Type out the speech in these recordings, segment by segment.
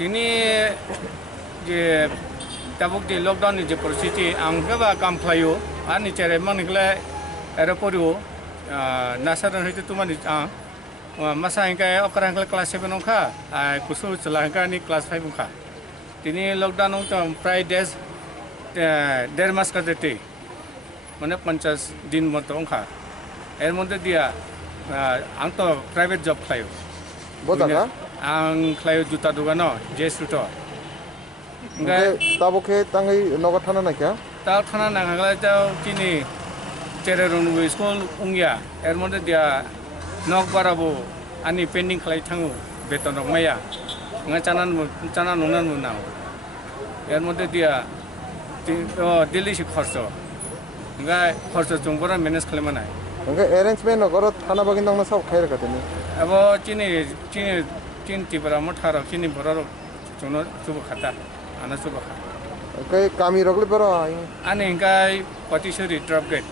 তিনি যে tabuk di lockdown ni je परिस्थिति आं गबा काम खायो ani chere mangle aeroportu nasaran haitu tumani masa ingkaokrangkal class 7 ongkha kusu chalangka ni class 5 ongkha tini lockdown ong tam prai days der mas ka dete mane 50 din moto ongkha er moddhe dia ang to private job khlayo bodaga ang khlayo juta dogano je suto ngai tabukhe tangai noga thana na kya ta thana na ngala jao kini chere ronu school ungya er moddhe dia nok barabo ani pending khlai thangu beton rok maya nga chanan nunan munau er moddhe dia delhi si kharcho nga kharcho chungbora manage khlemana ngai arrangement nogoro thana bagin dong na sab khair ka tini abo chin tibara motharo kini boraro chuno chubo khata ana chubo khata ngai kami rogle bero ani ngai patisuri drop gate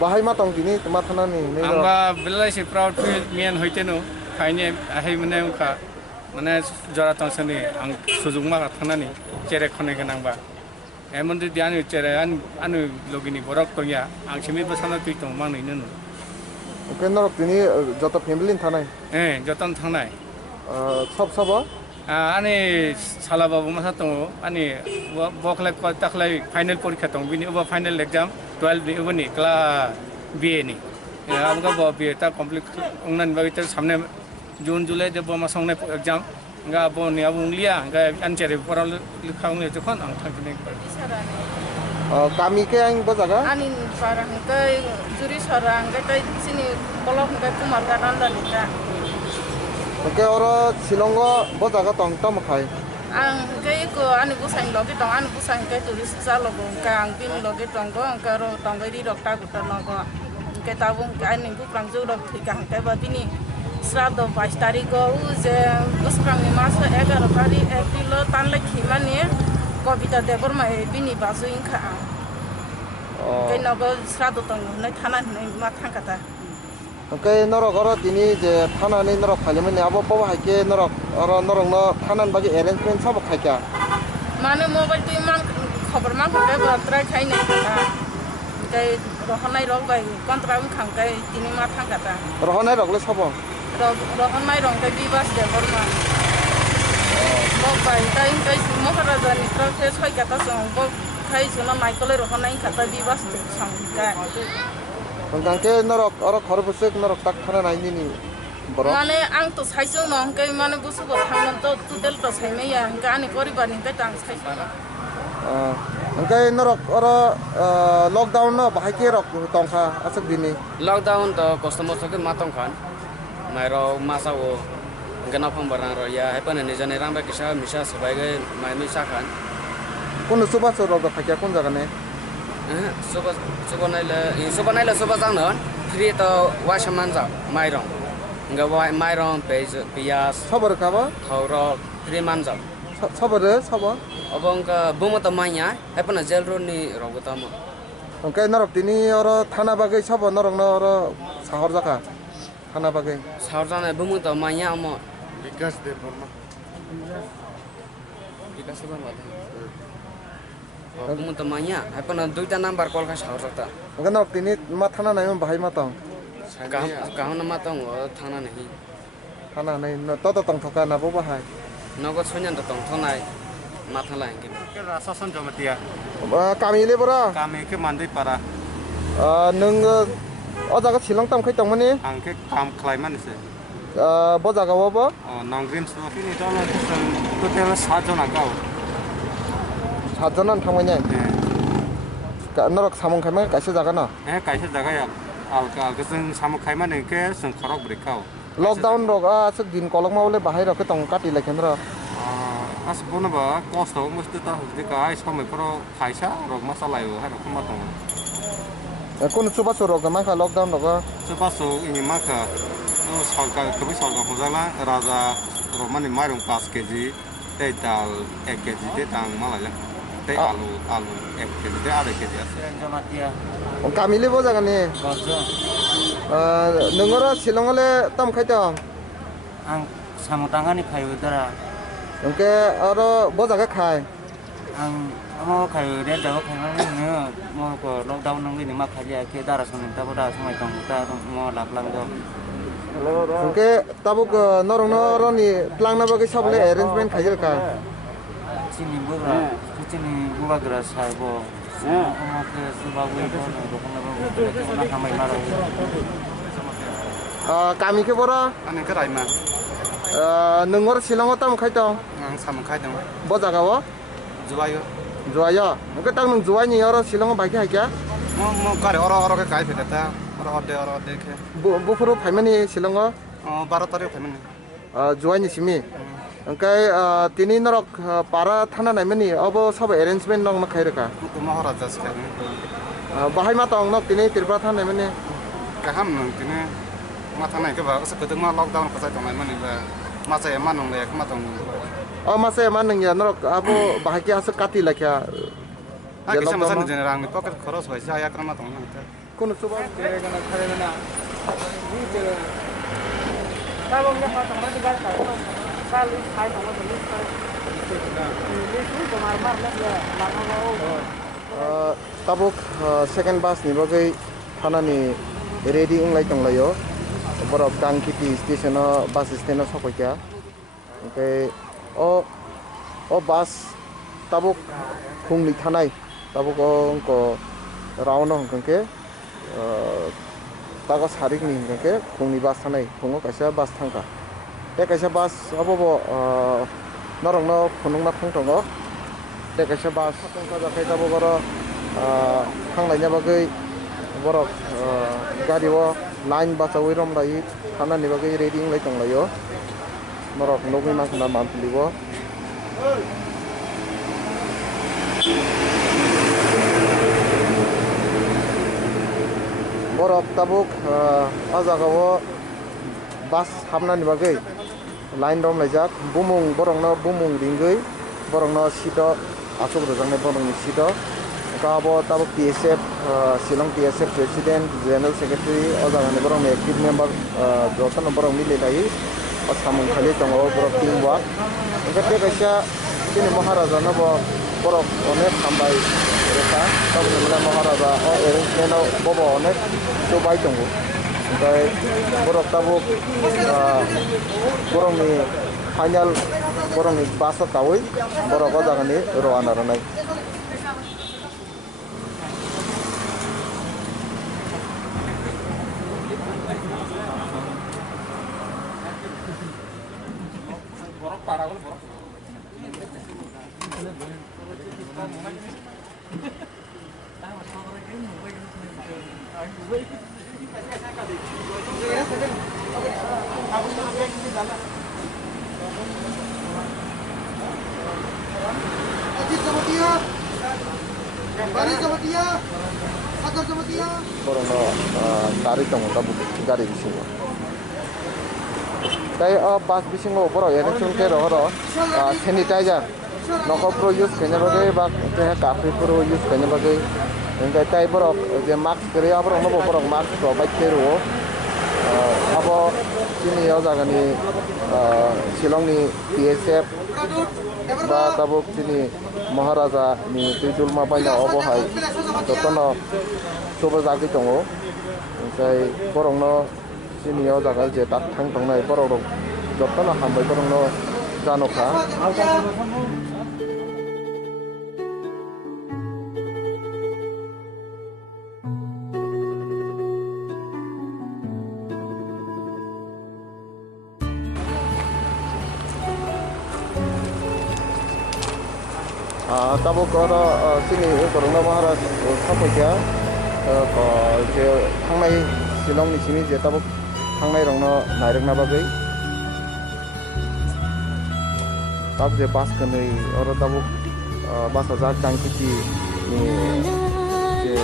bahai ma tong tini ma thana ni amba belai si proud feel mian hoitenu khaine ahai mane kha mane jora tangsani ang sujungma thana ni chere khone ganangba emonde diani chere anu logini borok tongya ang simi basana tui tong mang nei nanu ngai norok tini joto family thanai joton thangnai sab ani sala babu masa tong ani boklek taklai final porikha tong bini oba final exam 12 ni obani kla BA ni amga bo BA ta complete ongnan bagi ta samne June July de bo ma songne exam nga bo ni abunglia nga anchere poral likhaung le jokhon ang thangkini kami ke ang bojaga ani sarang ke juri sarang ke sini kolok ke kumar kanan dalita ngai oro silongo bojaga tong tom khai ang ke ko ani busang logi tong ani busang ke turis salogo kang pin logi tong ko karo tong di dokta gutan logo ke tabung ke ani ku prangju dok thikang ke badini srado 22 tarik ko je usprang ni mas 11 tarik april tan le khimani kobita debor ma bini basu ingkha ke nogo srado tong nai thana nai ma thangkata ngai norok oro tini je thana ni norok khalimen ni abo pawa haike norok oro norok no thanan bagi arrangement sab khaika mane mobile tu man khabar ma ke batra khai nei ka kai rohanai rok bai contract khang kai tini ma thangkata rohanai rokle sab rohanai rong kai bibas de borma bo bai kai moharaja ni tra ke sai kata song bo khai suna michael rohanai khata bibas de sang ka ngai norok oro khor busek norok tak thana nai ni borok mane ang to saisong nong kai mane busu bo thangnan to tutel to saime ya gani poribar ni kai tang saisong ngai norok oro lockdown no bahai ke rok tongkha asuk dini lockdown to customer soke matong khan mairo masao gana phang barang ro ya hepan ni jane ramba kisa misa sabai ge mai misa khan kun suba rok khakya kun jaga ne soba naila soba jang non free to wa saman ja mairong nga wa mairong pias sabar ka ba thoro free man ja sabar obong ka bumo to manya hepan jail road ni rogotamo ngai norok tini oro thana bagai sab norok no oro sahar jaka thana bagai saurjana bumo to manya amo vikas de forma bumo to manya hepan duita number call ka saurjata ngai norok tini ma thana nai bahai ma tong kahona matong thana nahi thana nai no to tong thoka na bo bahai nogo sonyan to tong thonai matha lai ke ke rasasan jomatia kami le bora kami ke mandai para nung o jaga silong tam khai tong mani ang ke kam khlai man se bo jaga bo nongrim so fini dolo total 7 jon agao 7 jonan thangmai nai norok samong khai ma kaisa jaga na kaisa jaga ya alka jeng sam khai man ke sung khorok brikao lockdown rok asuk din kolok ma ole bahai rok tong kati le kendra as bono ba cost ho mustu ta hudi ka ai somai pro phaisa rok masala yo ha rok ma tong kun suba rok ma kha lockdown rok suba so ini ma kha no sarkar kami sarkar hojala raja romani marung 5 kg tei dal 1 kg de tang malala tei alu 1 kg de 2 kg ase jomatia kami le bo jaga ni bojo nungoro silong ole tam khai tong ang samutangani khayo dara Oke, aro bo jaga khai. Ang amo khai re jago khai mang ne mo ko lockdown nang ni ma khai ya ke dara sun ta boda samai tong ta mo lak lang do. Oke, tabuk norong noroni plang na bagi sable arrangement khai ka. Chini buga chini buga gra sai bo. Amo ke subabu ko do ko na bo na samai maro. Kami ke bora Ani ke raima. nungor Shillong tam khai tong. Ang sam khai dong. Bo jaga wo Juayo. juaya. Oke tang nung juai ni aro Shillong bai khai kya. Mo kare oro ke kai pheta. Oro de ke. Bu furu phaimani Shillong 12 tarik phaimani. juai ni simi. Oke tini norok para thana naimani abo sab arrangement nong na khai ka. Tu maharaja skai. Bahai ma tong nok tini Tripura thana naimani. Kaham nang tine mata nai ke ba sa kedeng ma lockdown pa sai tong nai mani ba. Ma sai ma nong le ma tong. Masa man nang ya norok abo bahai kya sa kati la kya. Ha ke sama san jene rang pocket khoros hoi sa ya krama tong nang ta. Kono suba tabuk second bus ni bagai thana ni ready inglai tonglayo borok Dangkiti station bus stand sokya okay o bus tabuk khungli thanai tabuk ko rauno hongke tago sarik ni hongke khungni bus thanai khungo kaisa bus thangka te kaisa bus abobo norongno phunungna phungtongo te kaisa bus thangka jakai tabuk aro thanglainya bagai borok gari o line bachawi rom lai thana ni bagai ready lai tonglayo norok nogui makna mantlibo borok tabuk ajagao bus hamnani bagai line rom laijak bumung borongno bumung ringgui borongno sito asuk rojangne borongni sito kabo tabuk PSF Shillong PSF President General Secretary ojagani borong active member jotan borong mile dai samung khali tongo borok teamwork engke kaisa tini Maharaja no borok onek sambai reka tabuk mila Maharaja o arrangement bobo onek subai tongo bai borok tabuk borong ni final borong ni basa tawi borok ojagani roana ranai borong tari tongo tabuk gari bisingo tai bus bisingo borok arrangement ke ro sanitizer nokopro use kene bagai bak te kafe pro use kene bagai engkai tai borok je mask kere aborok no borok mask to bai kero abo sini yo jagani Shillong ni PSF ba tabuk sini Maharaja ni tujulma baina obo hai jotono sobo jagi tongo engkai borok no sini yo jaga je tak thang tongnai borok jotono hambai borok no janokha tabuk oro sini korona Maharaj sapokya ko je thangnai Shillong ni sini je tabuk thangnai rongno nairokna bagai tab je bus kanai oro tabuk bus ajak Dangkiti ni je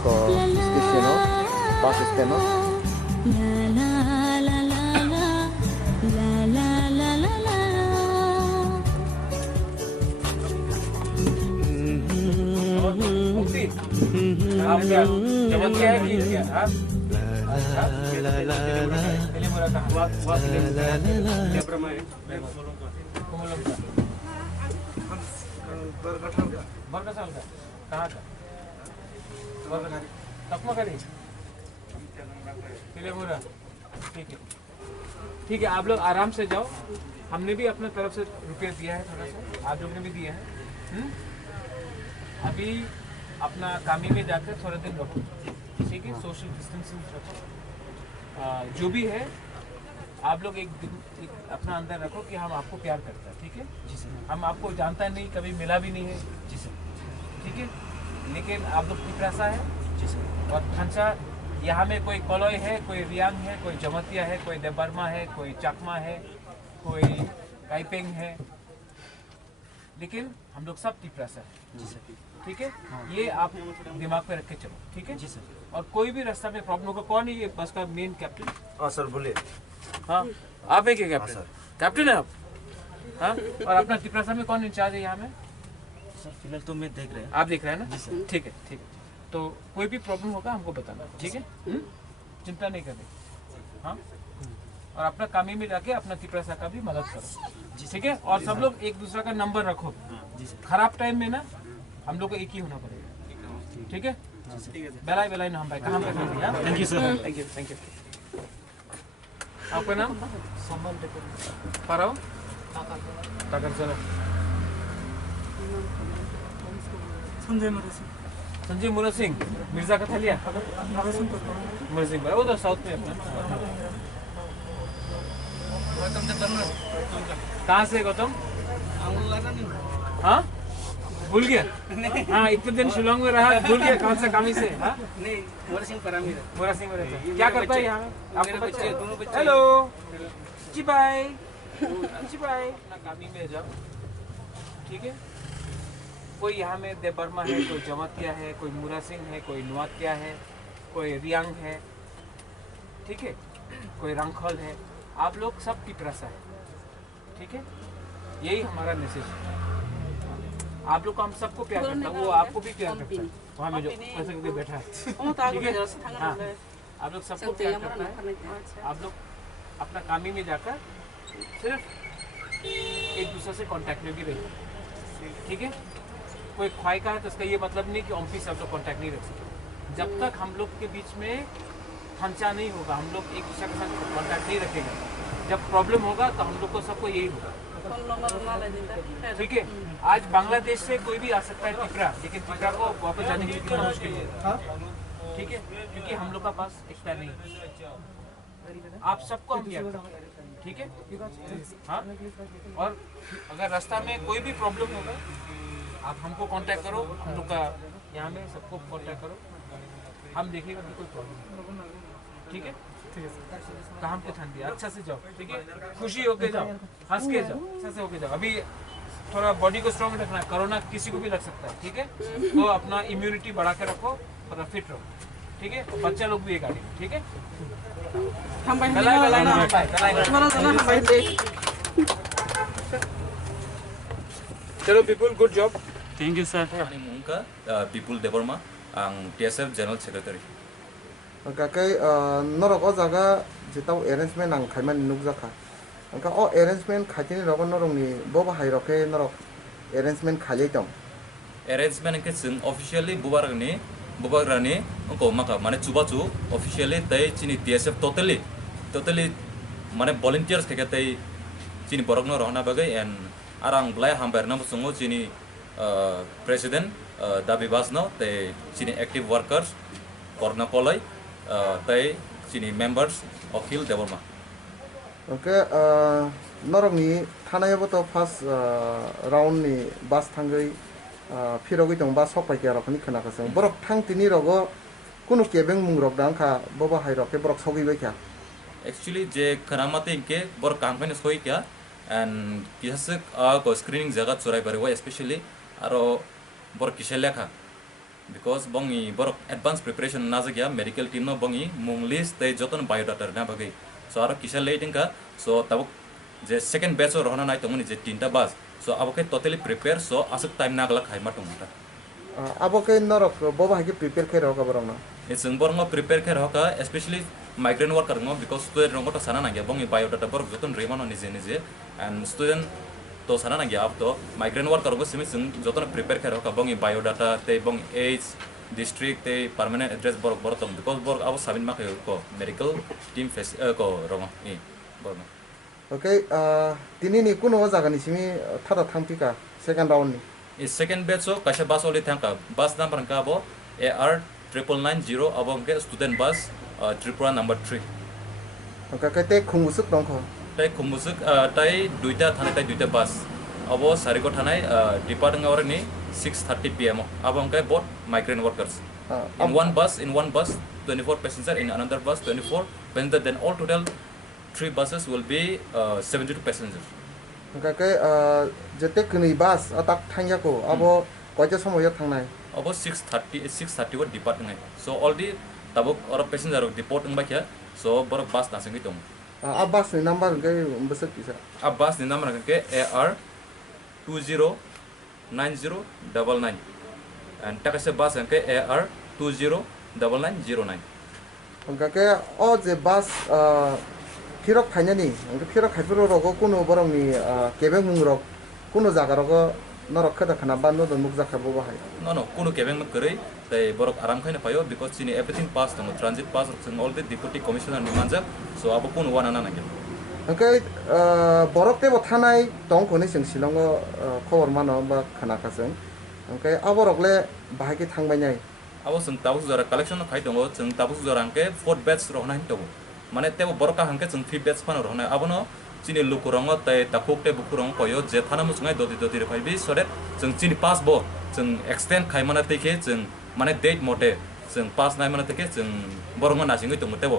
ko station bus stand मालूम था? बरगछाल का कहाँ का? तकमाखाली तिलेमुरा। ठीक है, आप लोग आराम से जाओ। हमने भी अपने तरफ से रुपया दिया है, थोड़ा सा आप लोग ने भी दिया है। अभी अपना कामी में जाकर थोड़ा दिन रखो, ठीक है, सोशल डिस्टेंसिंग रखो। जो भी है आप लोग एक अपना अंदर रखो कि हम आपको प्यार करते हैं, ठीक है जी सर। हम आपको जानता नहीं, कभी मिला भी नहीं है जी सर, ठीक है, लेकिन आप लोग पिपरासा है जी सर। और खंचा यहाँ में कोई कोलोई है, कोई रियांग है, कोई जमतिया है, कोई देबर्मा है, कोई चकमा है, कोई काइपेंग है, लेकिन हम लोग सब पिपरासा है जी सर, ठीक है। ये आप दिमाग पे रख के चलो, ठीक है जी सर। और कोई भी रास्ता में प्रॉब्लम होगा, कौन है ये बस का मेन कैप्टन? हाँ सर बोलिए। हाँ आप है क्या कैप्टन? कैप्टन है आप? हाँ, और अपना तिपरासा में कौन इंचार्ज है यहाँ में? सर फिलहाल तो मैं देख रहे हैं। आप देख रहे हैं ना? ठीक है ठीक है। तो कोई भी प्रॉब्लम होगा हमको बताना, ठीक है, चिंता नहीं करनी। हाँ, और अपना कामी में जाके अपना तिपरासा का भी मदद करो, ठीक है। और सब लोग एक दूसरे का नंबर रखो, खराब टाइम में ना हम लोग को एक ही होना पड़ेगा, ठीक है। बेलाई बेलाई नाम भाई, कहाँ पे? Thank you sir, thank you thank you. आपका नाम? पाराओ टाकर सर। संजय मुरा सिंह, मिर्जा का थलिया मुरा सिंह, वो तो साउथ में अपना। कहाँ से गौतम? हाँ भूल गया? हाँ, इतने दिन शिलोंग में रहा, भूल गया कौन सा कामी से? हाँ नहीं, मोरा सिंह परामी। मोरा सिंह में रहता है। क्या करता है यहाँ में? आपके बच्चे? दोनों बच्चे। हेलो जी बाय जी बाय। अपना कामी में जाओ, ठीक है। कोई यहाँ में देबर्मा है, कोई जमतिया है, कोई मुरा सिंह है, कोई नुआत्या है, कोई रियांग है, ठीक है, कोई रंगखल है। आप लोग सब पिपरासा है, ठीक है। यही हमारा मैसेज है। आप लोग को हम सबको प्यार करता है, वो आपको भी प्यार करता है। वहाँ में जो ऐसे करके बैठा है, ठीक है। हाँ, आप लोग सबको प्यार करता है। आप लोग अपना कामी में जाकर सिर्फ एक दूसरे से कांटेक्ट में भी रहिए, ठीक है। कोई ख्वाही का है तो इसका ये मतलब नहीं कि ऑफिस आप लोग कांटेक्ट नहीं रख सकते। जब तक हम लोग के बीच में खंचा नहीं होगा, हम लोग एक दूसरे के साथ कांटेक्ट नहीं रखेंगे, जब प्रॉब्लम होगा तो हम लोग को सबको यही होगा, ठीक है। आज बांग्लादेश से कोई भी आ सकता है तिपरा, लेकिन तिपरा को वापस जाने के लिए कितना मुश्किल है, ठीक है, क्योंकि हम लोग का पास एक्स्ट्रा नहीं है। आप सबको हम प्यार करते हैं, ठीक है। हाँ, और अगर रास्ता में कोई भी प्रॉब्लम होगा आप हमको कांटेक्ट करो, हम लोग का यहाँ में सबको कांटेक्ट करो, हम देखेगा कि कोई प्रॉब्लम, ठीक है। काम पे ठंडी अच्छा से जाओ, ठीक है, खुशी होके जाओ, हंस के जाओ, अच्छा से होके जाओ। अभी थोड़ा बॉडी को स्ट्रॉन्ग रखना है, कोरोना किसी को भी लग सकता है, ठीक है। तो अपना इम्यूनिटी बढ़ा के रखो और फिट रहो, ठीक है। बच्चा लोग भी ये गाड़ी, ठीक है। चलो people, good job, thank you sir. Ani Mungka, Bipul Deborma, ang TSF General Secretary. Kakai norok o jaga jitau arrangement ang khaiman nuk jaka. Angka o arrangement khaitini rogon norong ni boba hai roke norok arrangement khalai tong. Arrangement ke sing officially bubarani angko maka mane chubachu officially tai chini TSF totally mane volunteers ke tai chini borokno rohna bagai and arang blai hamberna sungo chini president Dabi Basno tai chini active workers korna kolai tai chini members of Hill Deborma. Okay, norok ni thanai bo to first round ni bus thangai phirogi tong bus sok pai ke rok ni khana ka sang borok thang tini rogo kuno kebeng mung rok dang kha boba hai rok ke borok sogi bai kya. Actually je kharamate inke borok campaign soi kya and kisasek ko screening jaga churai bare wa especially aro borok kisel lekha because bongi borok advanced preparation na jagya medical team no bongi mung list tai joton biodata na bagai so aro kisel leiting ka so tabuk je second batch or rohna nai tomoni je tinta bus so aboke totally prepare so asuk time na gala khai matung ta aboke norok boba hai ke prepare khai rok borok na it's borok prepare khai roka especially migrant worker ngo because student ngo to sana na gya bongi biodata borok joton remano nije and student तो साना ना गया अब तो migrant worker को सिमी जों जतन prepare कर का बंग बायोडाटा ते बंग एज डिस्ट्रिक्ट ते परमानेंट एड्रेस बर तम बिकॉज बर अब साबिन मा को मेडिकल टीम फेस को रंग नि बर ओके तिनी नि कुनो जागानि सिमी थादा थांपिका सेकेंड राउंड नि इस सेकंड बैच सो कैसे बस ओली थांका बस नंबर का अब AR 9990 अब उनके स्टूडेंट बस त्रिपुरा नंबर 3 ओके कते खुंगुसुक दंखो ताई खुमुसुक ताई दुईटा थाने ताई दुईटा बस अब सारिको थानाय डिपार्टिंग आवर नि 6:30 PM अब उनके both migrant workers in one bus 24 passenger, in another bus 24 passenger, then all total 3 buses will be 72 passengers. Okay के जते कनि बस अतक थांयाको अब कयटा समय थांनाय अब 6:30 वो डिपार्टिंग है so already तब और पैसेंजर डिपोर्ट में क्या so बर बस नासिंग तो अब बस नि नंबर के बस किसा अब बस नि नंबर के AR 209099 and takase bus के AR 209909 ओके के ओ जे बस फिरक फाइनानि ओके फिरक खाइफोरो रगो कुनो बरंनि केबे मुंरक कुनो जागारगो नरक खदा खाना बानो द मुक जाखाबो बाहाय no कुनो केबें में करे ताई बरक आराम खाइना पायो because चिनि everything pass दङ transit pass जों already deputy commissioner नि मानजा so अब कुनो वाना ना नागिर ओके बरक तेबो थानाय दं कोनि जों शिलंगो खबर मानो बा खानाखाजों ओके आबरकले बाहायके थांबाय नाय अब जों ताबु जरा कलेक्शन खाइ दङ जों ताबु जरा के 4th batch रहना हिन दङ माने तेबो बरका हांके जों 5th batch फानो रहना अबनो चिनि लुकुरंग ताई ताकुक ते बुकुरंग कयो जे थाना मुसुङाय दति रे फाइबि so that जों चिनि पास बो जों एक्सटेंड खाइमाना तैखे जों माने डेट मते जों पास नाय माने तैखे जों बरंग नासिङै दङ तेबो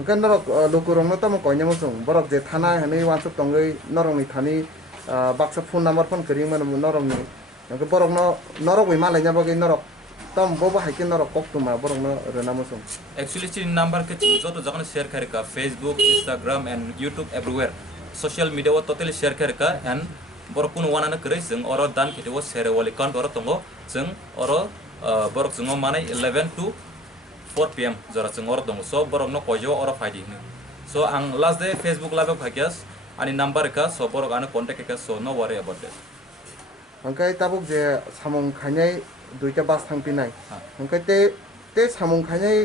ओके नरक लुकुरंग तम कयने मुसुं बरक जे थाना हनै Wansuk तंगै नरंनि थानि Baksa phone number phone करिं मन नरंनि ओके बरक नरक बै मालायना बगै नरक तम बबो हाइके नरक कक्तुमा बरक न रेना मुसुं एक्चुअली चिनि नंबर के जतो जगन शेयर करेका Facebook Instagram and YouTube everywhere social media वो टोटली शेयर करेका and बरक कुन वाना न करे जों और दान खेते वो शेयर वाली काउंट और तंगो जों और बरक जों माने 11 to 4 PM जरा जों और दंगो सो बरक न कयजो और फाइदि so आं लास्ट डे Facebook लाइव फाकियास आनि नंबर का सो बरक आनो कांटेक्ट का सो no worry about that okay ताबुक जे सामं खाइनाय दुईटा बास थांपिनाय ओके ते सामं खाइनाय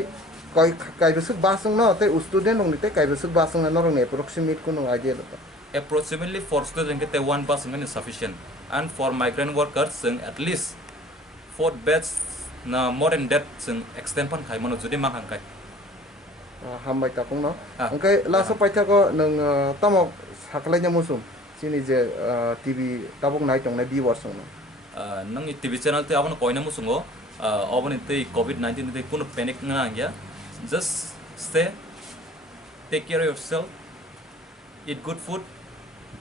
काइबसुक बासुं न ते स्टूडेंट दंनि ते काइबसुक बासुं न नरंनि एप्रोक्सिमेट कुनो आइडिया दता approximately for students get one bus is sufficient and for migrant workers at least 4 beds na more than that extend pan khai mano judi mang hangkai हामबाय तापुं न ओके लास्ट पाइथाको नों तम साखलायना मुसुं सिनि जे टीवी ताबुक नाय तंनाय viewers न nang TV channel te abon koina musungo abon te COVID-19 te kuno panic na angya just stay take care of yourself eat good food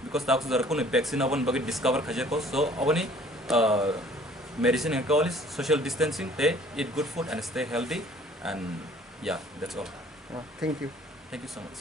because taku jara kuno vaccine abon bagi discover khaje ko so aboni medicine and all is social distancing te eat good food and stay healthy and yeah that's all thank you so much